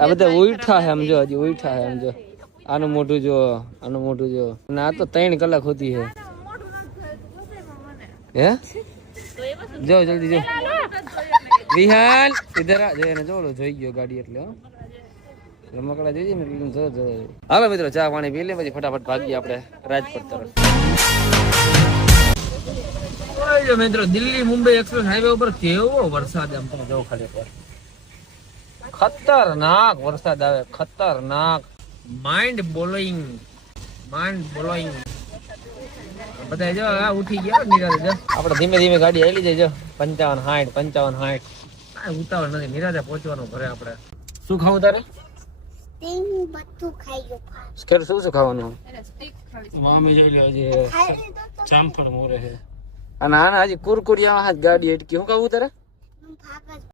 આ બધા ઉઠા હે સમજો, હજી ઉઠા હે સમજો. આનું મોઢું જો, આનું મોઢું જો. અને આ તો 3 કલાક હોતી હે. હે જો જલ્દી જો. વિહાન ઇધર આ. જો એને જોડો જોઈ ગયો ગાડી એટલે. રમકડા જોઈએ ને એટલે જો. હાલો મિત્રો, ચા પાણી પી લે પછી ફટાફટ ભાગીએ આપણે રાજકોટ તરફ. મિત્રો, દિલ્હી મુંબઈ એક્સપ્રેસ હાઈવે ઉપર કેવો વરસાદ આમ તમે જો ખાલી પર. ખતરનાક વરસાદ આવે, ખતરનાક. Mind blowing. બધા જો આ ઉઠી ગયા નિરાતે જો. આપણે ધીમે ધીમે ગાડી આલી જાય જો. 55 60 55 60. આ ઉતાવળ નથી, નિરાતે પહોંચવાનું ઘરે આપણે. શું ખાવું તારે? બધું ખાઈ ગયો. શું ખાવાનું? મામી જોઈ લે હજી જામફળ મોરે છે. અને આના હજી કુરકુરિયા હાથ ગાડી અટકી. શું ખાવું તારે?